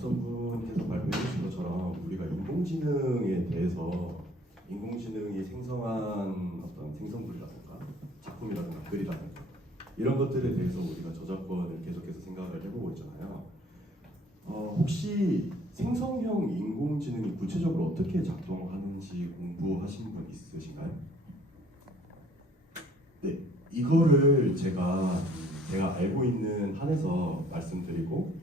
앞선 분께서 발표해 주신 것처럼 우리가 인공지능에 대해서 인공지능이 생성한 어떤 생성물이라든가 작품이라든가 글이라든가 이런 것들에 대해서 우리가 저작권을 계속해서 생각을 해보고 있잖아요. 혹시 생성형 인공지능이 구체적으로 어떻게 작동하는지 공부하신 분 있으신가요? 네, 이거를 제가 알고 있는 한에서 말씀드리고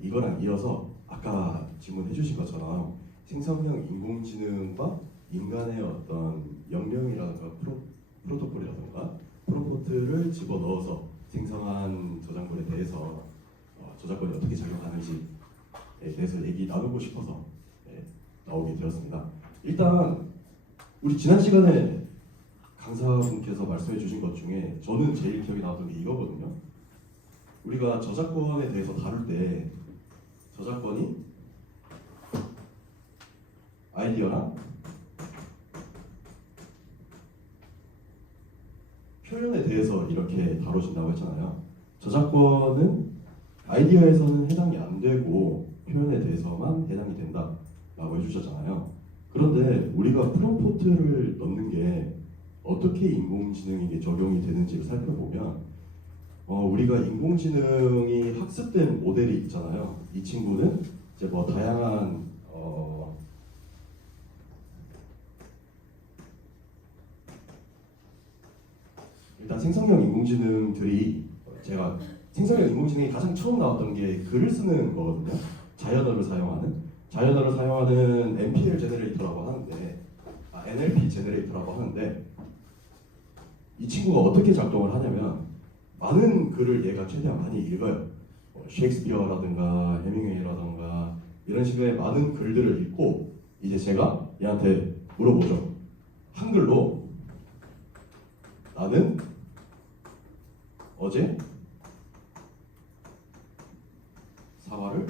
이거랑 이어서 아까 질문해 주신 것처럼 생성형 인공지능과 인간의 어떤 명령이라든가 프로토콜이라든가 프롬프트를 집어넣어서 생성한 저작물에 대해서 저작권이 어떻게 작용하는지에 대해서 얘기 나누고 싶어서 나오게 되었습니다. 일단 우리 지난 시간에 강사분께서 말씀해 주신 것 중에 저는 제일 기억에 나왔던 게 이거거든요. 우리가 저작권에 대해서 다룰 때 저작권이 아이디어랑 표현에 대해서 이렇게 다루신다고 했잖아요. 저작권은 아이디어에서는 해당이 안 되고 표현에 대해서만 해당이 된다라고 해주셨잖아요. 그런데 우리가 프롬프트를 넣는 게 어떻게 인공지능에게 적용이 되는지를 살펴보면 우리가 인공지능이 학습된 모델이 있잖아요. 이 친구는 이제 뭐 다양한 일단 생성형 인공지능들이 제가 생성형 인공지능이 가장 처음 나왔던 게 글을 쓰는 거거든요. 자연어를 사용하는 NPL 제너레이터라고 하는데 NLP 제너레이터라고 하는데 이 친구가 어떻게 작동을 하냐면 많은 글을 얘가 최대한 많이 읽어요. 셰익스피어라든가 해밍웨이라든가 이런 식의 많은 글들을 읽고 이제 제가 얘한테 물어보죠. 한글로 나는 어제 사과를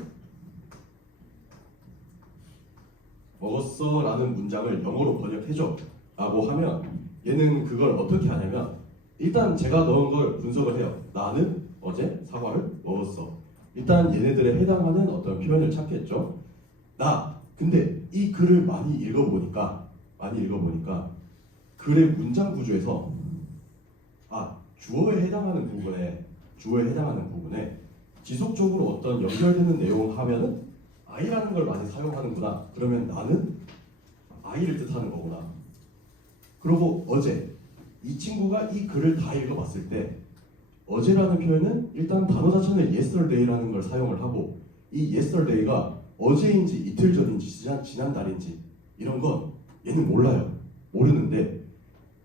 먹었어 라는 문장을 영어로 번역해줘 라고 하면 얘는 그걸 어떻게 하냐면 일단 제가 넣은 걸 분석을 해요. 나는 어제 사과를 먹었어. 일단 얘네들에 해당하는 어떤 표현을 찾겠죠. 근데 이 글을 많이 읽어보니까 글의 문장 구조에서 주어에 해당하는 부분에 지속적으로 어떤 연결되는 내용 하면은 I라는 걸 많이 사용하는구나. 그러면 나는 I를 뜻하는 거구나. 그리고 어제 이 친구가 이 글을 다 읽어봤을 때 어제라는 표현은 일단 단어 자체는 yesterday라는 걸 사용을 하고 이 yesterday가 어제인지 이틀 전인지 지난달인지 이런 건 얘는 몰라요. 모르는데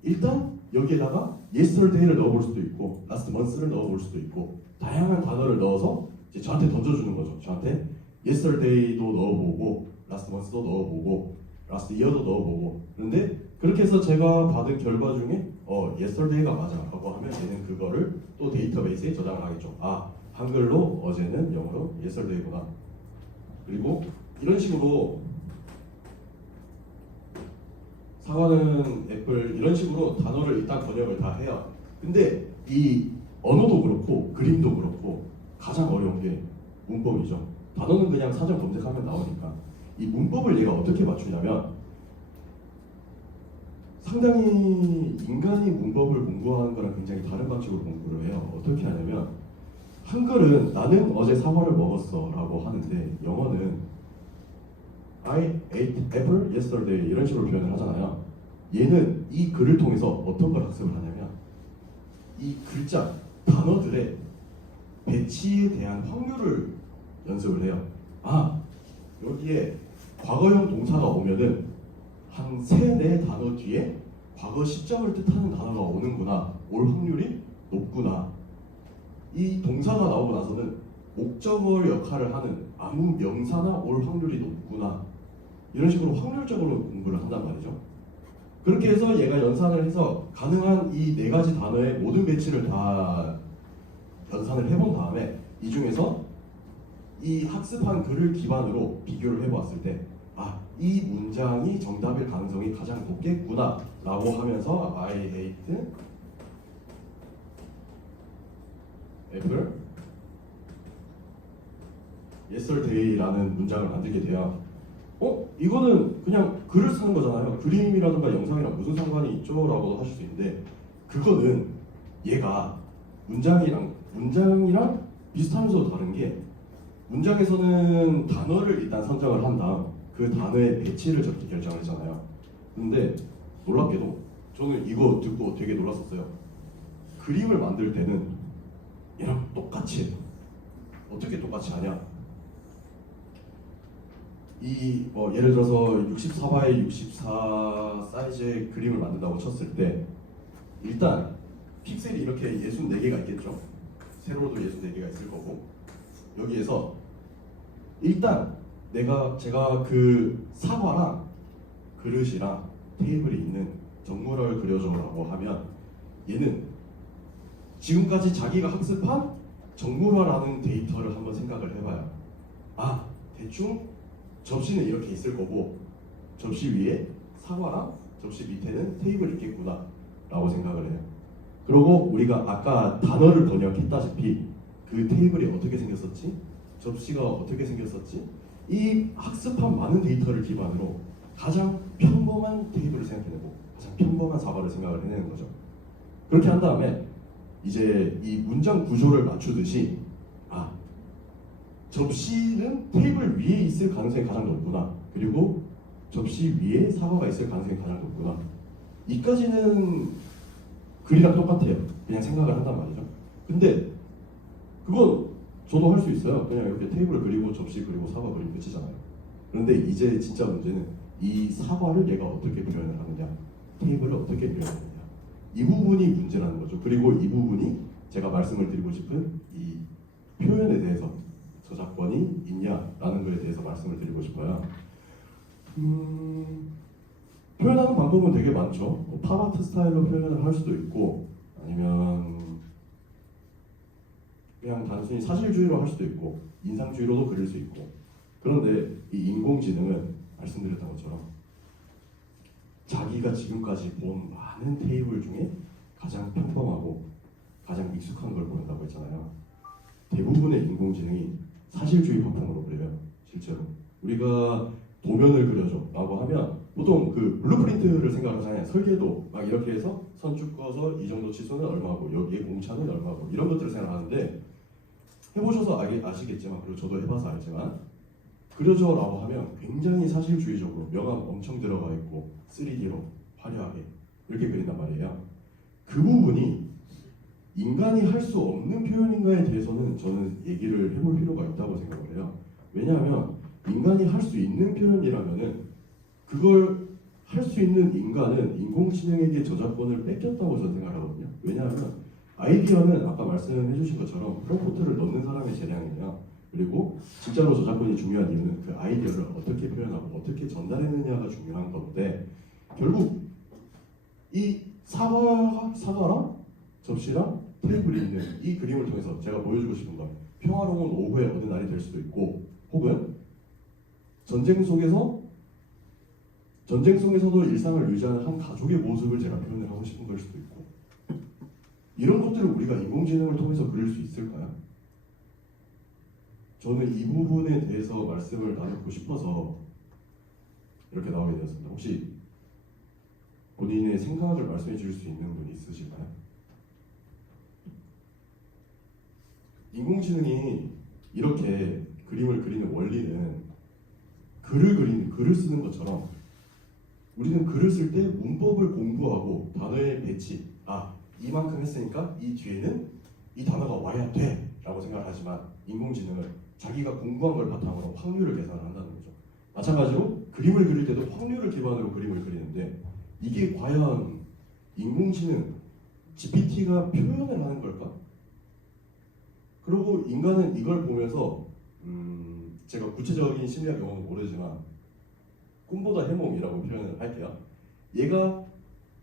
일단 여기에다가 yesterday를 넣어볼 수도 있고 last month를 넣어볼 수도 있고 다양한 단어를 넣어서 이제 저한테 던져주는 거죠. 저한테 yesterday도 넣어보고 last month도 넣어보고 last year도 넣어보고 그런데 그렇게 해서 제가 받은 결과 중에 yesterday가 맞아 라고 하면 얘는 그거를 또 데이터베이스에 저장을 하겠죠. 한글로 어제는 영어로 yesterday구나. 그리고 이런 식으로 사과는 애플 이런 식으로 단어를 일단 번역을 다 해요. 근데 이 언어도 그렇고 그림도 그렇고 가장 어려운 게 문법이죠. 단어는 그냥 사전 검색하면 나오니까 이 문법을 얘가 어떻게 맞추냐면 상당히 인간이 문법을 공부하는 거랑 굉장히 다른 방식으로 공부를 해요. 어떻게 하냐면 한글은 나는 어제 사과를 먹었어 라고 하는데 영어는 I ate apple yesterday 이런 식으로 표현을 하잖아요. 얘는 이 글을 통해서 어떤 걸 학습을 하냐면 이 글자, 단어들의 배치에 대한 확률을 연습을 해요. 여기에 과거형 동사가 오면은 한 3-4 단어 뒤에 과거 시점을 뜻하는 단어가 오는구나. 올 확률이 높구나. 이 동사가 나오고 나서는 목적어 역할을 하는 아무 명사나 올 확률이 높구나. 이런 식으로 확률적으로 공부를 한단 말이죠. 그렇게 해서 얘가 연산을 해서 가능한 이 4가지 단어의 모든 배치를 다 연산을 해본 다음에 이 중에서 이 학습한 글을 기반으로 비교를 해보았을 때 이 문장이 정답일 가능성이 가장 높겠구나 라고 하면서 I ate apple yesterday라는 문장을 만들게 돼요. 이거는 그냥 글을 쓰는 거잖아요. 그림이라든가 영상이랑 무슨 상관이 있죠? 라고도 하실 수 있는데 그거는 얘가 문장이랑 비슷하면서도 다른 게 문장에서는 단어를 일단 선정을 한 다음 그 단어의 배치를 적기 결정을 했잖아요. 근데 놀랍게도 저는 이거 듣고 되게 놀랐었어요. 그림을 만들 때는 얘랑 똑같이 해요. 어떻게 똑같이 하냐? 예를 들어서 64x 64 사이즈의 그림을 만든다고 쳤을 때 일단 픽셀이 이렇게 64개가 있겠죠. 세로도 64개가 있을 거고 여기에서 일단 제가 그 사과랑 그릇이랑 테이블이 있는 정물을 그려줘라고 하면 얘는 지금까지 자기가 학습한 정물화라는 데이터를 한번 생각을 해봐요. 대충 접시는 이렇게 있을 거고 접시 위에 사과랑 접시 밑에는 테이블이 있겠구나 라고 생각을 해요. 그리고 우리가 아까 단어를 번역했다시피 그 테이블이 어떻게 생겼었지? 접시가 어떻게 생겼었지? 이 학습한 많은 데이터를 기반으로 가장 평범한 테이블을 생각해내고 가장 평범한 사과를 생각을 해내는 거죠. 그렇게 한 다음에 이제 이 문장 구조를 맞추듯이 접시는 테이블 위에 있을 가능성이 가장 높구나. 그리고 접시 위에 사과가 있을 가능성이 가장 높구나. 이까지는 글이랑 똑같아요. 그냥 생각을 한단 말이죠. 근데 그건 저도 할 수 있어요. 그냥 이렇게 테이블을 그리고 접시 그리고 사과 그리고 끝이잖아요. 그런데 이제 진짜 문제는 이 사과를 얘가 어떻게 표현을 하느냐, 테이블을 어떻게 표현하느냐. 이 부분이 문제라는 거죠. 그리고 이 부분이 제가 말씀을 드리고 싶은 이 표현에 대해서 저작권이 있냐라는 것에 대해서 말씀을 드리고 싶어요. 표현하는 방법은 되게 많죠. 팝아트 스타일로 표현을 할 수도 있고 아니면 그냥 단순히 사실주의로 할 수도 있고 인상주의로도 그릴 수 있고. 그런데 이 인공지능은 말씀드렸던 것처럼 자기가 지금까지 본 많은 테이블 중에 가장 평범하고 가장 익숙한 걸 보낸다고 했잖아요. 대부분의 인공지능이 사실주의 화풍으로 그려요. 실제로 우리가 도면을 그려줘 라고 하면 보통 그 블루프린트를 생각하잖아요. 설계도 막 이렇게 해서 선쭉 꺼서 이 정도 치수는 얼마고 여기에 공차는 얼마고 이런 것들을 생각하는데 해보셔서 아시겠지만 그리고 저도 해봐서 알지만 그려줘 라고 하면 굉장히 사실주의적으로 명암 엄청 들어가 있고 3D로 화려하게 이렇게 그린단 말이에요. 그 부분이 인간이 할 수 없는 표현인가에 대해서는 저는 얘기를 해볼 필요가 있다고 생각을 해요. 왜냐하면 인간이 할 수 있는 표현이라면은 그걸 할 수 있는 인간은 인공지능에게 저작권을 뺏겼다고 저는 생각하거든요. 왜냐하면 아이디어는 아까 말씀해 주신 것처럼 프롬프트를 넣는 사람의 재량이에요. 그리고 진짜로 저작권이 중요한 이유는 그 아이디어를 어떻게 표현하고 어떻게 전달했느냐가 중요한 건데 결국 이 사과랑 접시랑 테이블이 있는 이 그림을 통해서 제가 보여주고 싶은 건 평화로운 오후의 어느 날이 될 수도 있고 혹은 전쟁 속에서도 일상을 유지하는 한 가족의 모습을 제가 표현을 하고 싶은 걸 수도 있고 이런 것들을 우리가 인공지능을 통해서 그릴 수 있을까요? 저는 이 부분에 대해서 말씀을 나누고 싶어서 이렇게 나오게 되었습니다. 혹시 본인의 생각을 말씀해 주실 수 있는 분이 있으실까요? 인공지능이 이렇게 그림을 그리는 원리는 글을 쓰는 것처럼 우리는 글을 쓸 때 문법을 공부하고 단어의 배치 이만큼 했으니까 이 뒤에는 이 단어가 와야 돼 라고 생각을 하지만 인공지능은 자기가 공부한 걸 바탕으로 확률을 계산을 한다는 거죠. 마찬가지로 그림을 그릴 때도 확률을 기반으로 그림을 그리는데 이게 과연 인공지능 GPT가 표현을 하는 걸까? 그리고 인간은 이걸 보면서 제가 구체적인 심리학 용어는 모르지만 꿈보다 해몽이라고 표현을 할게요. 얘가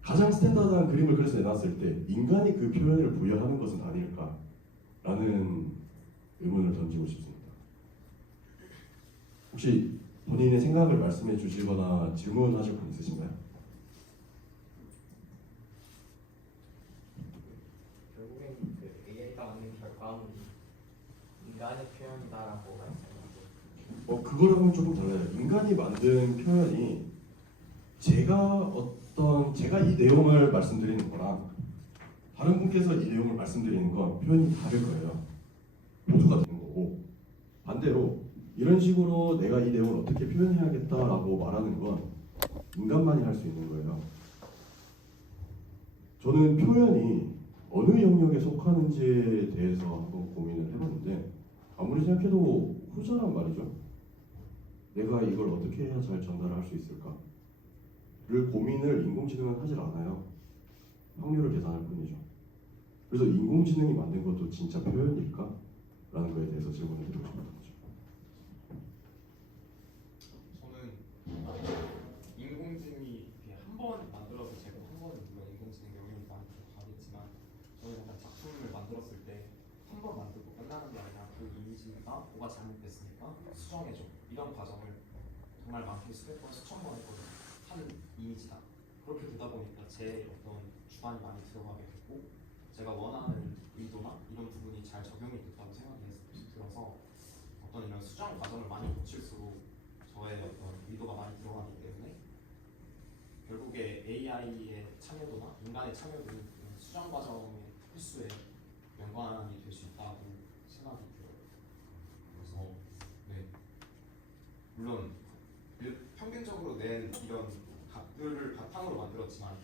가장 스탠다드한 그림을 그려서 내놨을 때 인간이 그 표현을 부여하는 것은 아닐까라는 의문을 던지고 싶습니다. 혹시 본인의 생각을 말씀해 주시거나 질문하실 분 있으신가요? 결국엔 그 AI가 얻는 결과는 인간의 표현이다라고 말씀하고 그거랑은 조금 달라요. 인간이 만든 표현이 제가 이 내용을 말씀드리는 거랑 다른 분께서 이 내용을 말씀드리는 건 표현이 다를 거예요. 모두가 되는 거고, 반대로 이런 식으로 내가 이 내용을 어떻게 표현해야겠다라고 말하는 건 인간만이 할 수 있는 거예요. 저는 표현이 어느 영역에 속하는지에 대해서 한번 고민을 해봤는데, 아무리 생각해도 후자란 말이죠. 내가 이걸 어떻게 해야 잘 전달할 수 있을까를 고민을 인공지능은 하질 않아요. 확률을 계산할 뿐이죠. 그래서 인공지능이 만든 것도 진짜 표현일까? 라는 거에 대해서 질문을 드리고 싶은 거죠. 저는 인공지능이 한 번 만들어서 제가 한 번은 물론 인공지능 영역이 많이 들어가겠지만, 저는 약간 작품을 만들었을 때 한 번 만들고 끝나는 게 아니라 그 이미지가 뭐가 잘못됐으니까 수정해줘, 이런 과정을 정말 많게 수백 번 수천 번 했거든요. 하는 이미지다. 그렇게 되다 보니까 제 어떤 주관이 많이 들어가게 됐고, 제가 원하는 의도나 이런 부분이 잘 적용이 됐다고 생각이 들어서 어떤 이런 수정 과정을 많이 거칠수록 저의 어떤 의도가 많이 들어가기 때문에 결국에 AI의 참여도나 인간의 참여도는 수정 과정의 횟수에 연관이 될 수 있다고 생각이 들어요. 그래서 네, 물론 평균적으로 낸 이런 값들을 바탕으로 만들었지만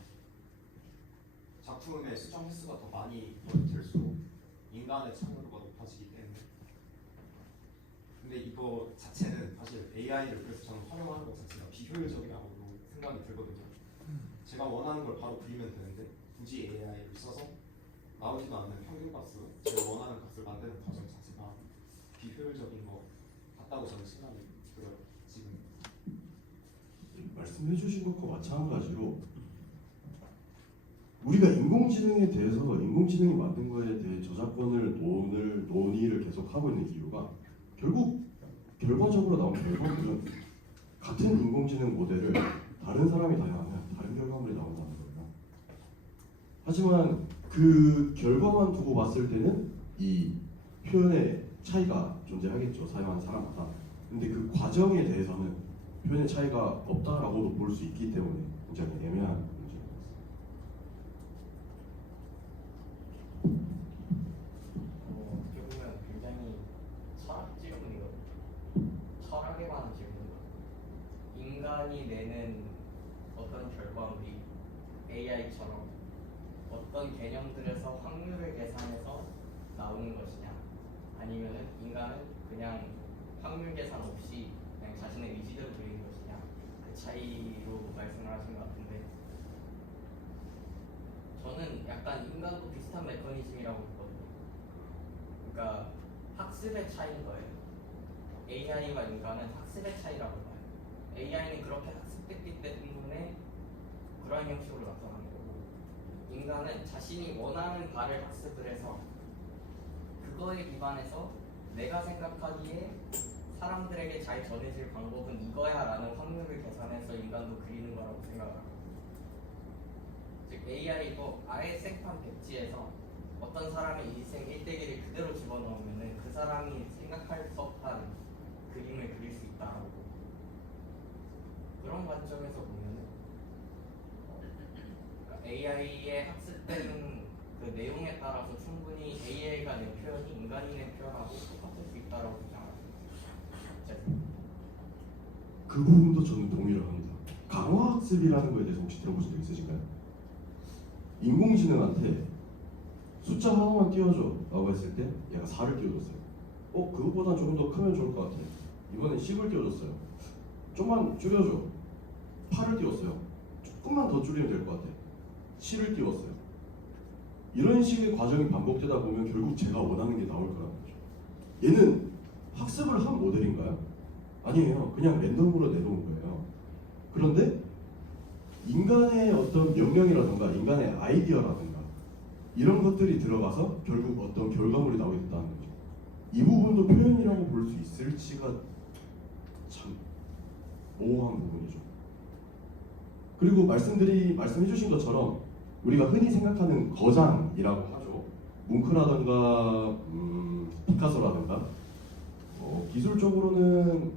작품의 수정 횟수가 더 많이 될수록 인간의 참여도가 높아지기 때문에, 근데 이거 자체는 사실 AI를 그래서 저는 활용하는 것 자체가 비효율적이라고 생각이 들거든요. 제가 원하는 걸 바로 그리면 되는데 굳이 AI를 써서 나오지도 않는 평균값으로 제가 원하는 값을 만드는 과정 자체가 비효율적인 것 같다고 저는 생각이 들어요. 지금 말씀해 주신 것과 마찬가지로 우리가 인공지능에 대해서 인공지능이 만든 거에 대해 저작권을 논의를 계속 하고 있는 이유가 결국 결과적으로 나온 결과물은 같은 인공지능 모델을 다른 사람이 다양하면 다른 결과물이 나온다는 거예요. 하지만 그 결과만 두고 봤을 때는 이 표현의 차이가 존재하겠죠, 사용하는 사람마다. 근데 그 과정에 대해서는 표현의 차이가 없다라고도 볼 수 있기 때문에 굉장히 애매한 문제인 것 같습니다. 어떻게 보면 굉장히 철학 질문이거든요. 철학에 관한 질문이거든요. 인간이 내는 어떤 결과물이 AI처럼 어떤 개념들에서 확률을 계산해서 나오는 것이냐, 아니면은 인간은 그냥 확률 계산 없이 그냥 자신의 의지대로 그리는 것이냐, 그 차이로 말씀을 하신 것 같은데, 저는 약간 인간도 비슷한 메커니즘이라고 보거든요. 그러니까 학습의 차이인 거예요. AI와 인간은 학습의 차이라고 봐요. AI는 그렇게 학습됐기 때문에 그러한 형식으로 나타나는 거고, 인간은 자신이 원하는 바를 학습을 해서 그거에 기반해서 내가 생각하기에 사람들에게 잘 전해질 방법은 이거야 라는 확률을 계산해서 인간도 그리는 거라고 생각을 합니다. 즉 AI도 아예 생판 백지에서 어떤 사람의 인생 1대1을 그대로 집어넣으면 그 사람이 생각할 법한 그림을 그릴 수 있다고, 그런 관점에서 보면 AI의 학습된 그 내용에 따라서 충분히 AI가 낸 표현이 인간이 낸 표현하고 똑같을 수 있다고 생각합니다. 그 부분도 저는 동의를 합니다. 강화학습이라는 거에 대해서 혹시 들어보신 적 있으신가요? 인공지능한테 숫자 하나만 띄워줘 라고 했을 때 얘가 4를 띄워줬어요. 그것보다 조금 더 크면 좋을 것 같아. 이번엔 10을 띄워줬어요. 좀만 줄여줘. 8을 띄웠어요. 조금만 더 줄이면 될 것 같아. 7을 띄웠어요. 이런 식의 과정이 반복되다 보면 결국 제가 원하는 게 나올 거라는 거죠. 얘는 학습을 한 모델인가요? 아니에요. 그냥 랜덤으로 내놓은 거예요. 그런데 인간의 어떤 명령이라든가 인간의 아이디어라든가 이런 것들이 들어가서 결국 어떤 결과물이 나오게 됐다는 거죠. 이 부분도 표현이라고 볼 수 있을지가 참 모호한 부분이죠. 그리고 말씀해 주신 것처럼 우리가 흔히 생각하는 거장이라고 하죠. 뭉크라든가 피카소라든가 기술적으로는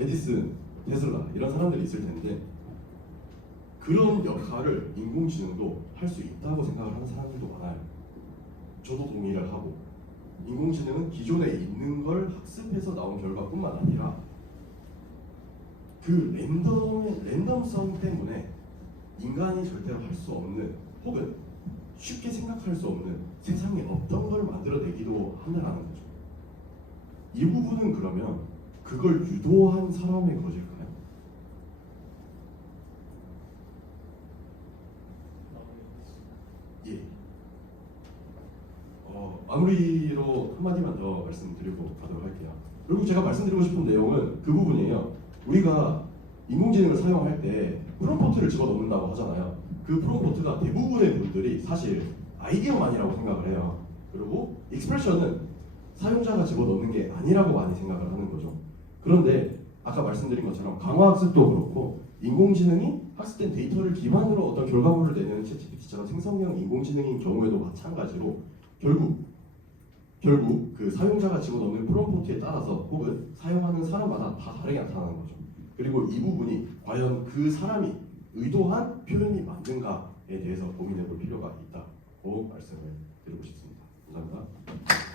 에디슨, 테슬라 이런 사람들이 있을 텐데 그런 역할을 인공지능도 할 수 있다고 생각을 하는 사람들도 많아요. 저도 동의를 하고 인공지능은 기존에 있는 걸 학습해서 나온 결과뿐만 아니라 그 랜덤성 때문에 인간이 절대로 할 수 없는 혹은 쉽게 생각할 수 없는 세상에 없던 걸 만들어내기도 한다는 거죠. 이 부분은 그러면 그걸 유도한 사람의 것일까요? 예. 마무리로 한마디만 더 말씀드리고 가도록 할게요. 그리고 제가 말씀드리고 싶은 내용은 그 부분이에요. 우리가 인공지능을 사용할 때 프롬프트를 집어넣는다고 하잖아요. 그 프롬프트가 대부분의 분들이 사실 아이디어만이라고 생각을 해요. 그리고 익스프레션은 사용자가 집어넣는 게 아니라고 많이 생각을 하는 거죠. 그런데 아까 말씀드린 것처럼 강화학습도 그렇고 인공지능이 학습된 데이터를 기반으로 어떤 결과물을 내는 챗GPT처럼 생성형 인공지능인 경우에도 마찬가지로 결국 그 사용자가 집어넣는 프롬프트에 따라서 혹은 사용하는 사람마다 다 다르게 나타나는 거죠. 그리고 이 부분이 과연 그 사람이 의도한 표현이 맞는가에 대해서 고민해 볼 필요가 있다고 말씀을 드리고 싶습니다. 감사합니다.